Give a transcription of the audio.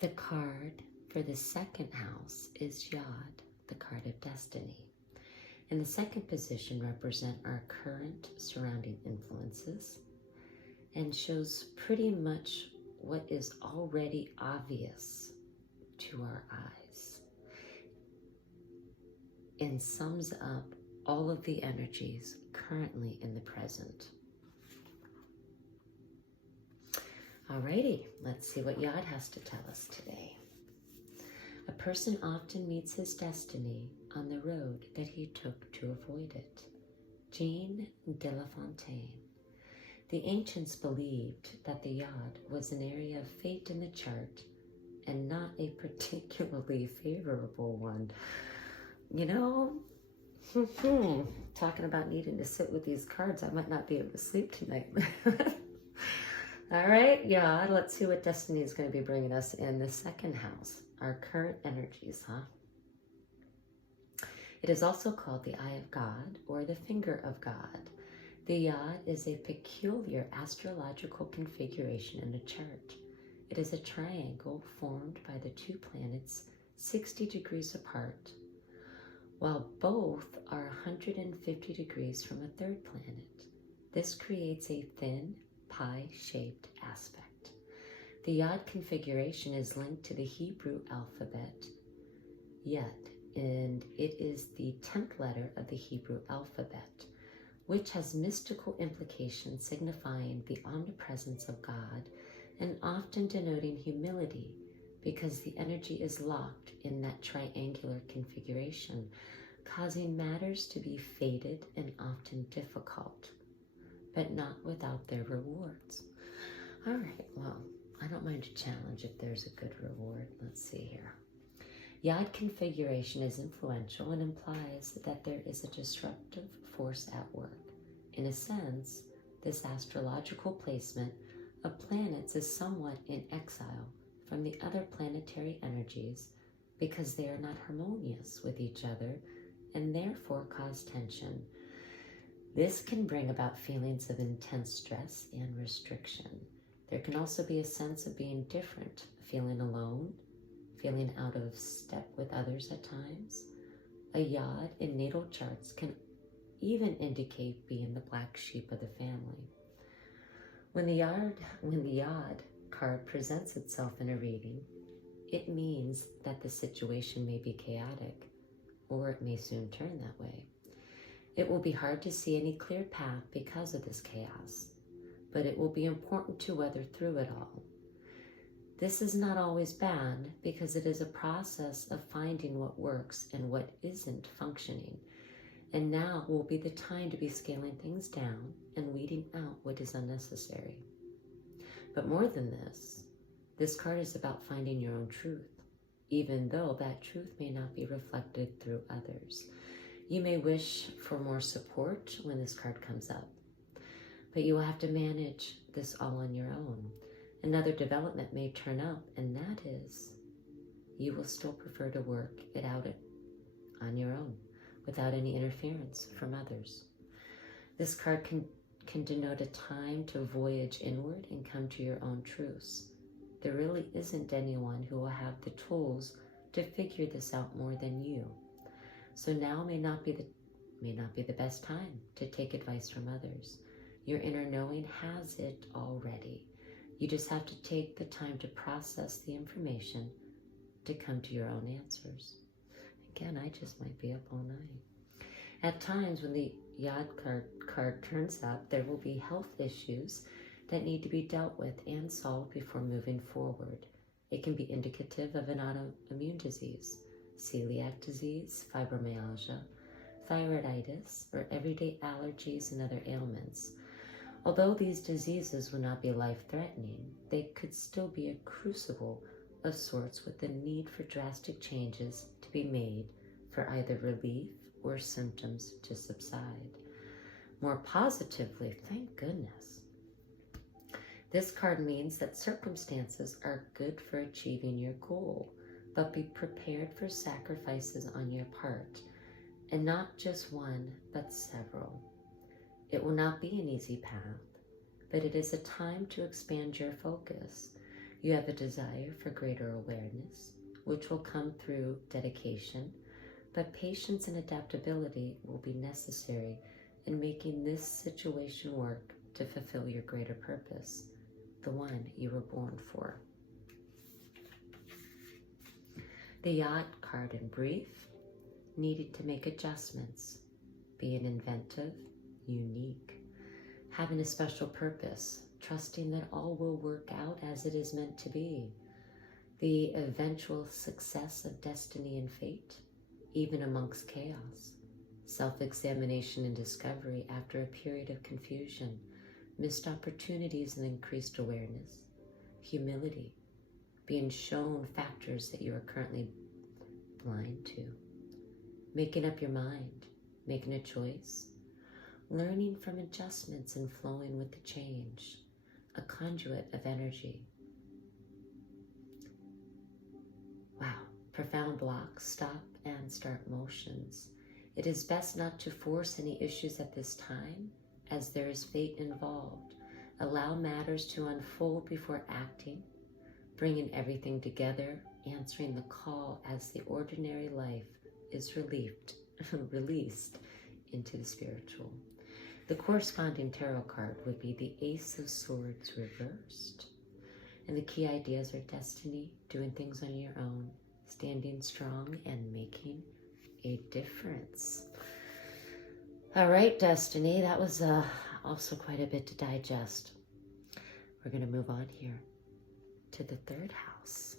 The card for the second house is Yod, the card of destiny. And the second position represents our current surrounding influences and shows pretty much what is already obvious to our eyes and sums up all of the energies currently in the present. Alrighty, let's see what Yod has to tell us today. A person often meets his destiny on the road that he took to avoid it. Jean de La Fontaine. The ancients believed that the Yod was an area of fate in the chart and not a particularly favorable one. You know, talking about needing to sit with these cards, I might not be able to sleep tonight. All right, Yod, let's see what destiny is going to be bringing us in the second house, our current energies, huh? It is also called the Eye of God or the Finger of God. The Yod is a peculiar astrological configuration in a chart. It is a triangle formed by the two planets 60 degrees apart, while both are 150 degrees from a third planet. This creates a thin, pie-shaped aspect. The Yod configuration is linked to the Hebrew alphabet, Yod, and it is the 10th letter of the Hebrew alphabet, which has mystical implications signifying the omnipresence of God and often denoting humility because the energy is locked in that triangular configuration, causing matters to be fated and often difficult, but not without their rewards. All right, well, I don't mind a challenge if there's a good reward. Let's see here. Yod configuration is influential and implies that there is a disruptive force at work. In a sense, this astrological placement of planets is somewhat in exile from the other planetary energies because they are not harmonious with each other and therefore cause tension. This can bring about feelings of intense stress and restriction. There can also be a sense of being different, feeling alone, feeling out of step with others at times. A Yod in natal charts can even indicate being the black sheep of the family. When the Yod card presents itself in a reading, it means that the situation may be chaotic, or it may soon turn that way. It will be hard to see any clear path because of this chaos, but it will be important to weather through it all. This is not always bad because it is a process of finding what works and what isn't functioning. And now will be the time to be scaling things down and weeding out what is unnecessary. But more than this card is about finding your own truth, even though that truth may not be reflected through others. You may wish for more support when this card comes up, but you will have to manage this all on your own. Another development may turn up, and that is, you will still prefer to work it out on your own, without any interference from others. This card can denote a time to voyage inward and come to your own truths. There really isn't anyone who will have the tools to figure this out more than you. So now may not be the best time to take advice from others. Your inner knowing has it already. You just have to take the time to process the information to come to your own answers. Again, I just might be up all night. At times when the Yod card turns up, there will be health issues that need to be dealt with and solved before moving forward. It can be indicative of an autoimmune disease, celiac disease, fibromyalgia, thyroiditis, or everyday allergies and other ailments. Although these diseases will not be life-threatening, they could still be a crucible of sorts with the need for drastic changes to be made for either relief or symptoms to subside. More positively, thank goodness. This card means that circumstances are good for achieving your goal, but be prepared for sacrifices on your part, and not just one, but several. It will not be an easy path, but it is a time to expand your focus. You have a desire for greater awareness, which will come through dedication, but patience and adaptability will be necessary in making this situation work to fulfill your greater purpose, the one you were born for. The Yacht card in brief, needing to make adjustments, being inventive, unique, having a special purpose, trusting that all will work out as it is meant to be, the eventual success of destiny and fate, even amongst chaos, self-examination and discovery after a period of confusion, missed opportunities and increased awareness, humility, being shown factors that you are currently blind to, making up your mind, making a choice, learning from adjustments and flowing with the change, a conduit of energy. Wow, profound blocks, stop and start motions. It is best not to force any issues at this time, as there is fate involved. Allow matters to unfold before acting, bringing everything together, answering the call as the ordinary life is released into the spiritual. The corresponding tarot card would be the Ace of Swords reversed. And the key ideas are destiny, doing things on your own, standing strong, and making a difference. All right, Destiny, that was also quite a bit to digest. We're going to move on here to the third house.